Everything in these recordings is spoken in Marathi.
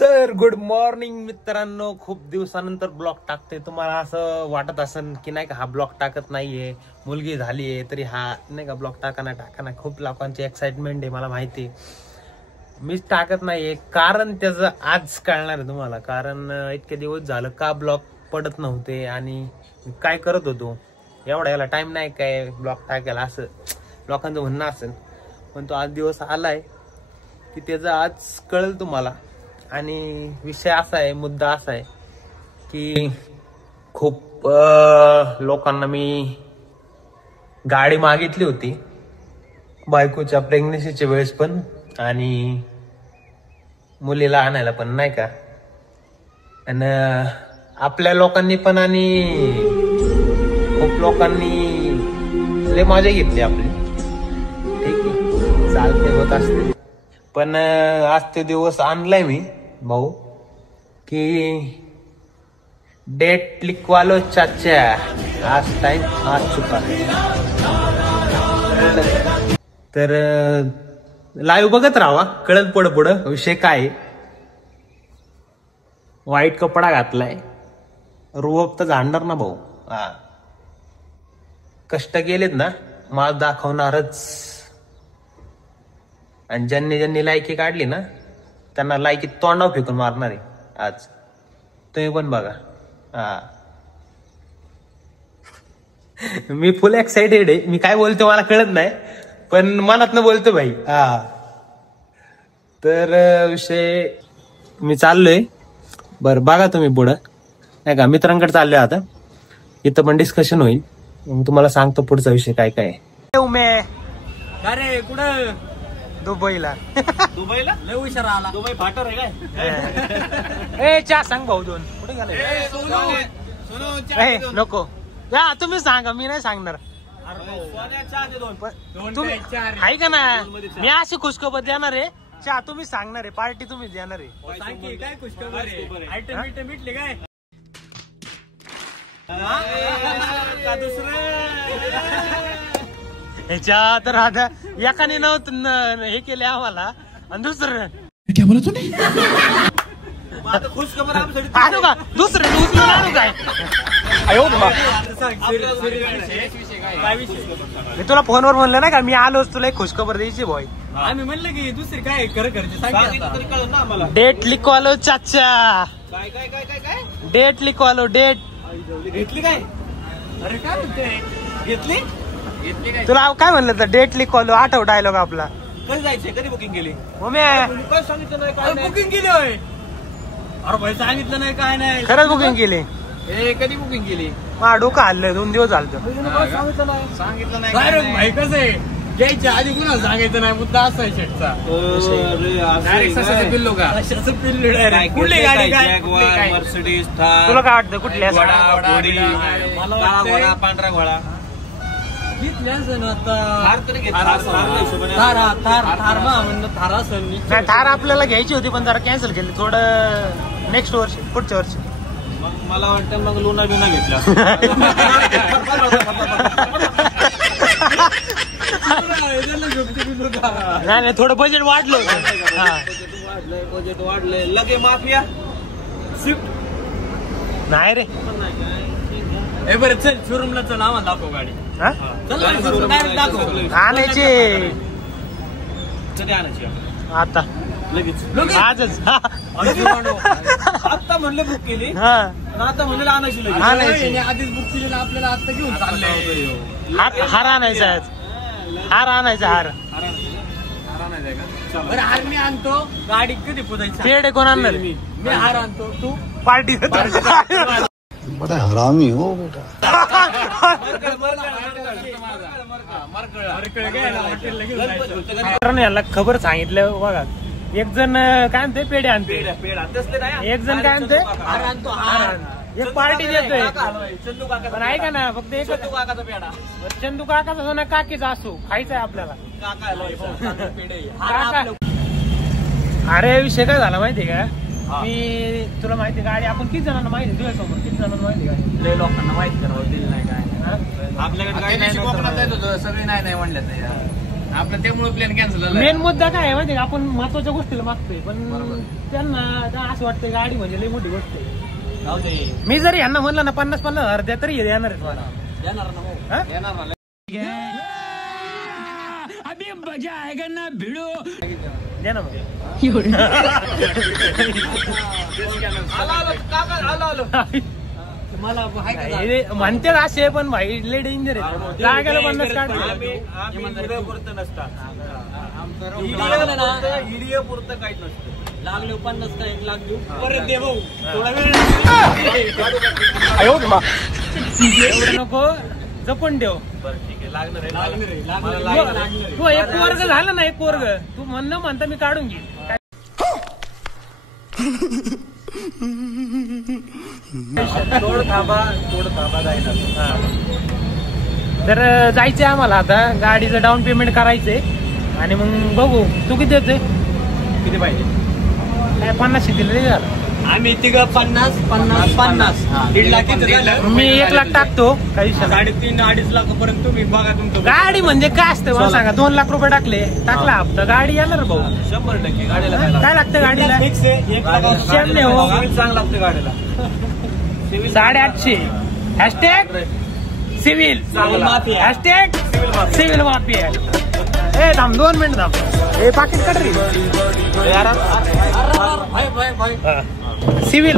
तर गुड मॉर्निंग मित्रांनो, खूप दिवसानंतर ब्लॉग टाकते. तुम्हाला असं वाटत असेल की नाही का हा ब्लॉग टाकत नाहीये, मुलगी झालीये तरी हा नाही का ब्लॉग टाका. खूप लोकांची एक्साइटमेंट आहे, मला माहिती. मीच टाकत नाहीये कारण त्याचं आज कळणार आहे तुम्हाला. कारण इतके दिवस झालं का ब्लॉग पडत नव्हते आणि काय करत होतो, एवढा याला टाइम नाही काय ब्लॉग टाकायला असं लोकांचं म्हणणं असेल. पण तो आज दिवस आलाय की त्याचं आज कळेल तुम्हाला. आणि विषय असा आहे, मुद्दा असा आहे की खूप लोकांना मी गाडी मागितली होती बायकोच्या प्रेग्नन्सीच्या वेळेस पण, आणि मुलीला आणायला पण नाही का. आणि आपल्या लोकांनी पण आणि खूप लोकांनी लय मजा घेतली आपली. ठीक आहे, चालते, होत असते. पण आज ते दिवस आणलाय मी भाऊ की डेट लिखवालो चाचा, आज टाइम आज चुका. तर लाईव्ह बघत राहा, कळत पुढं विषय काय. व्हाईट कपडा घातलाय, रुबाब तर जाणणार ना भाऊ. हा, कष्ट केलेत ना, माल दाखवणारच. आणि ज्यांनी लायकी काढली ना त्यांना लायकी तोंडावर फेकून मारणार आहे आज. तुम्ही पण बघा. हा, मी फुल एक्साइटेड आहे. मी काय बोलतो मला कळत नाही, पण मनातनं बोलतो भाई. हा, तर विषय मी चाललोय. बरं बघा तुम्ही पुढं नाही का, मित्रांकडे चाललोय आता. इथं पण डिस्कशन होईल, मग तुम्हाला सांगतो पुढचा विषय काय काय. अरे कुठं? दुबईला. दुबईला लय हुशार आला. दुबई फाटर आहे काय? ए चहा सांग भाऊ दोन. कुठे गेले? नको या, तुम्ही सांगा, मी नाही सांगणार. आहे का ना, मी अशी खुशखबर देणार आहे. चहा तुम्ही सांगणार आहे, पार्टी तुम्ही देणार आहे. काय खुशखबर आहे? आयटम मिटले काय? ह्याच्या तर आता एकाने नव्हतं हे केले आम्हाला, आणि दुसरं क्या बोला तूने? खुशखबर आणू का दुसरं उचलून आणू काय? मी तुला फोनवर म्हणलं ना का, मी आलोच तुला एक खुशखबर द्यायची बॉय. आम्ही म्हणलं की दुसरी काय खरं डेट लिखवालो चाचा. काय काय काय काय काय डेट लिखवालो. डेट घेतली काय? अरे काय म्हणते, घेतली काय? तुला काय म्हणलं तर डेट लिखवालो. आठव डायलॉग आपला. कधी जायचंय? कधी बुकिंग केली? काय सांगितलं नाही काय? बुकिंग केली होय? अरे भाई सांगितलं नाही काय नाही. खरंच बुकिंग केली? कधी बुकिंग केली? मा डोकं हल्लंय, 2 दिवस झालं. सांगितलं नाही भाई. कसं आहे, घ्यायच्या आधी कुणा सांगायचं नाही, मुद्दा असा आहे शेटचा. पिल्लो का पिल्लू डायरेक्ट. कुठली गाडी काय? मर्सिडीज, तुला काय वाटतं कुठल्या? घोडा, पांढरा घोडा थार आपल्याला घ्यायची होती, पण जरा कॅन्सल केली थोडं. नेक्स्ट वर्षी, पुढच्या वर्षी. मग मला वाटतं मग लुना बिना घेतला. नाही थोडं बजेट वाढलं. बजेट वाढलंय. लगे माफिया स्विफ्ट नाही रे. बरं चल शोरूमला चल, आम्हाला दाखव गाडी. आणायची कधी आणायची? आता लगेच आजच. आता म्हणलं बुक केली, हा, आता म्हणलं आणायची लगेच. आणायची. आधीच बुक केलेलं आपल्याला आता घेऊन चाललंय. हार आणायचा आज. हार आणायचा. हार बरं हार मी आणतो. गाडी कधी पोचायची? पेढे कोण आणणार? मी हार आणतो, तू पार्टी. बड़ा हरामी हो बेटा. याला खबर सांगितलं बघा. एक जण काय आणते, पेढे आणते. एक जण काय आणते, हार आणतो. एक पार्टी देतोय. चंदू काका पण ऐका ना, फक्त एक चंदू काकाचा पेढा. चंदू काकाचा असो ना काकीचा असो, खायचा आहे आपल्याला. अरे विषय काय झाला माहितीये का, मी तुला माहिती गाडी आपण किती जणांना माहिती, तुझ्यासमोर किती जणांना माहिती गाडी? लय लोकांना माहिती करावं दिलं नाही काय. आपल्याकडे गाडी नाही, कोकणात जायचं होतं, सगळी नाही म्हणल्यात. आपलं त्यामुळे प्लॅन कॅन्सल झाला. मेन मुद्दा काय आहे माहिती का, आपण महत्वाच्या गोष्टीला मागतोय पण त्यांना असं वाटतंय गाडी म्हणजे लई मोठी गोष्ट आहे. मी जरी यांना म्हणलं ना 50,000 द्या तरी येणार आहेत मला. हा? येणार ना. द्या ना मग. मला हाय का हे म्हणते असे पण भाई लय डेंजर आहे. जागाला 50 काढ. पुरतं नसतं हिडिओ पुरतं काहीच नसतं. लागले 50 का 1 लाख देऊ परत दे भाऊ. थोडा एवढं नको जपून ठेव. तू एक वर्ग झाला ना, एक वर्ग तू म्हणता मी काढून घे. थोड थांबा जायला. तर जायचंय आम्हाला आता. गाडीचं डाऊन पेमेंट करायचंय आणि मग बघू. तू किती देतोय? किती पाहिजे? काय 50 दिले झालं. आम्ही तिघं 50 1.5 लाख. मी 1 लाख टाकतो. काही 3.5-2.5 लाखापर्यंत तुम्ही बघा तुमचं. गाडी म्हणजे काय असतं मला सांगा. 2 लाख रुपये टाकला हप्ता गाडी येणार भाऊ. 100% गाडीला काय लागतं गाडीला? सेम नाही हो. चांगलं लागतं गाडीला. 850. Hashtag civil hashtag civil mafia. ए थांब 2 मिनिट थांब. हे पाकिट काढ रे. सिव्हिल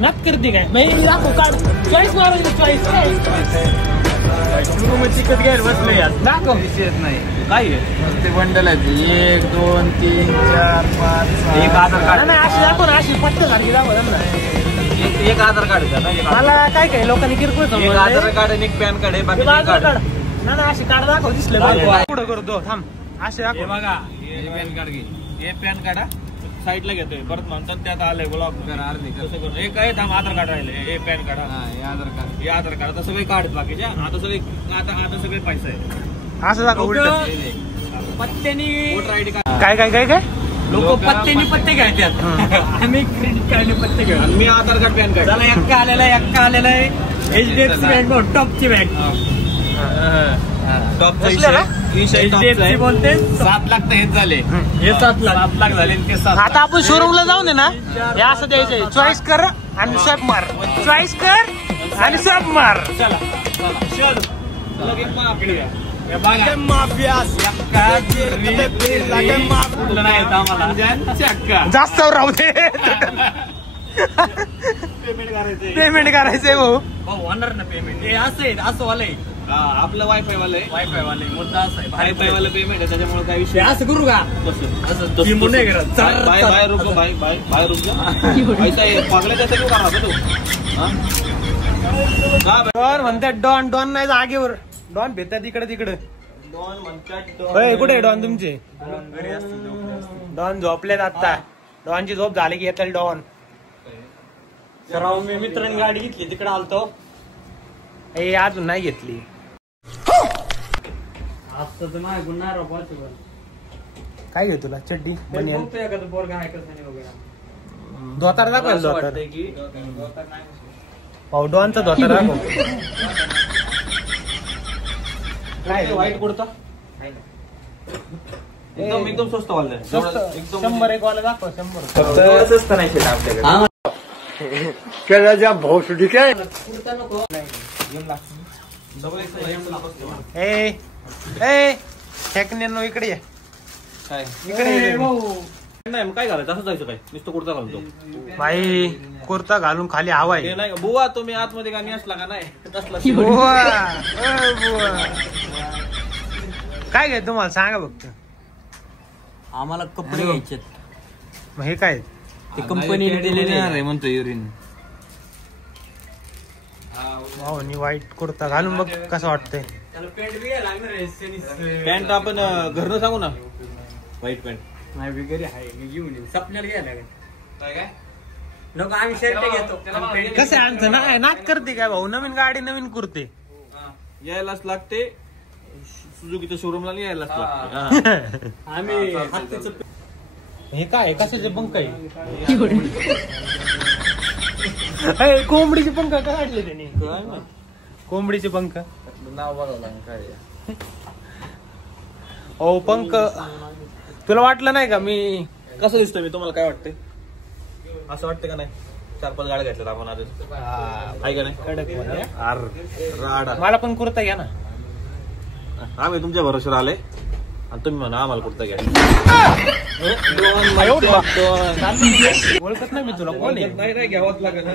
नक करते काय दाखव काढ. चॉईस मारायची चॉईस. चिकट घ्यायला बसलो यार. दाखव. नाही काय ते बंडल आहेत 1 2 3 4 5 6. एक आधार कार्ड. नाही अशी दाखव ना. अशी पट्ट सारखी दाखव त्यांना. एक आधार कार्ड द्या ना. मला काय लोकांनी किरकोळ एक आधार कार्ड आणि एक पॅन कार्ड आहे. बाकी काढ ना. अशी कार्ड दाखव. दिसलं पुढे करतो थांब. असे हे दाखव. बघा हे पॅन कार्ड घे. हे पॅन कार्ड साईडला घेतोय. परत म्हणतात त्यात आलंय ब्लॉक कसं करून. एक आहे थांब आधार कार्ड राहिले. हे पॅन कार्ड हे आधार कार्ड. आता सगळे कार्ड बाकीचे. आता सगळे पैसे आहे. असं दाखव उलट. पत्त्यानी वोटर आयडी कार्ड. काय लोक पत्त्यानी पत्ते घ्यायच्यात. आम्ही क्रेडिट कार्डने पत्ते घेऊ. मी आधार कार्ड पॅन कार्ड. त्याला एक्का आलेला आहे HDFC बँक टॉपची बँक. HDFC बोलते 7 लाख तर हेच झाले. हे 7 लाख झाले ते 7. आता आपण शोरूमला जाऊ दे ना. हे असं द्यायचंय. चॉईस कर आणि स्वॅप मार. चॉईस कर आणि स्वॅप मार. लगेच मग आपली जास्त राहू दे. पेमेंट करायचंय भाऊ. होणार ना पेमेंट. हे असं वालंय आपलं वायफाय वाले मुद्दा असा आहे. वायफाय वाला पेमेंट आहे. त्याच्यामुळे काय विषय असं करू का? असं बाहेर रुको बाहेर रुको. पैसा पागल्या त्याचा तू का तू. डॉन म्हणतात डॉन नाही जागेवर. डॉन भेटतात तिकडे. डॉन म्हणतात होय कुठे डॉन तुमचे? डॉन झोपलेत आता. डॉनची झोप झाली की येतात डॉन. मी मित्रांनी गाडी घेतली तिकडे आलतो. हे अजून नाही घेतली. काय घेऊ तुला? चड्डी बनियान धोतार दाखवायला. धोतार भाऊ डॉनचा धोतार दाखव. काय वाईट कुर्ता एकदम स्वस्त वाला. एकदम 100 वाला दाखव. 100 स्वस्त नाही शेत आपल्याकडे. केळ्याच्या भावसुडी काय फेकण्यांनो इकडे ये. काय इकडे ये. नाही मग काय घालायचं? असं जायचं काय? नुसतं कुर्ता घालतो भाई. कुर्ता घालून खाली हवाय. ते नाही बुवा तुम्ही आतमध्ये गाणी असला का नाही तसला. काय घ्याय तुम्हाला सांगा फक्त. आम्हाला कपडे घ्यायचे. मग हे काय? ते कंपनीने दिलेले आहे म्हणतो युरिन. भाऊनी वाईट कुर्ता घालून बघ कसं वाटतंय. पॅन्ट आपण घरनं सांगू ना. व्हाईट पॅन्ट नाही वगैरे आहे. मी घेऊन येईन. सपन्याला घ्यायला काय नको. आम्ही शर्ट घेतो. कसं आहे आमचं ना. नाक करते काय भाऊ. नवीन गाडी नवीन कुर्ते. यायलाच लागते. सुझुकीच्या शोरूमला यायलाच लागते. आम्ही हे काय कशाचे पंख आहे? कोंबडीचे पंख का काढले त्यांनी? कोंबडीचे पंख. नाव बघावं लागेल काय. ओ पंक, तुला वाटलं नाही का मी कसं दिसतोय मी? तुम्हाला काय वाटतंय? असं वाटतं का नाही? 4-5 गाड्या घेतल्यात आपण आज, आहे का नाही? कडक मध्ये. राडा. मला पण कुर्ता घ्या ना. आम्ही तुमच्या भरोश्यावर आले आणि तुम्ही म्हणा आम्हाला कुर्ता घ्या. ओळखत नाही मी तुला, कोण आहे? नाही घ्यावाच लागेल.